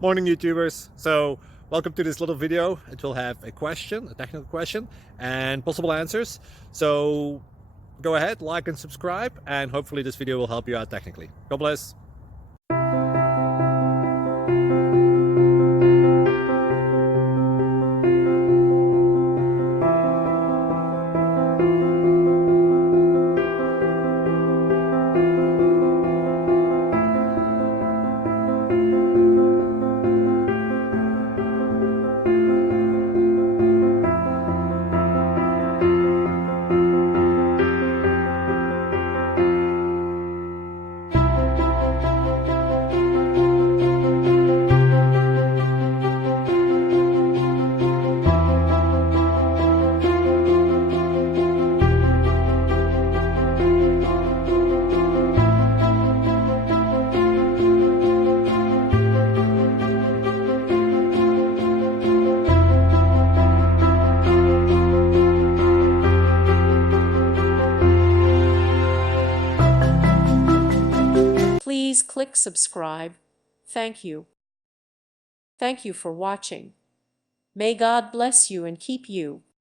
Morning, YouTubers. So welcome to this little video. It will have a question, a technical question, and possible answers. So go ahead, like and subscribe, and hopefully this video will help you out technically. God bless. Please click subscribe. Thank you. Thank you for watching. May God bless you and keep you.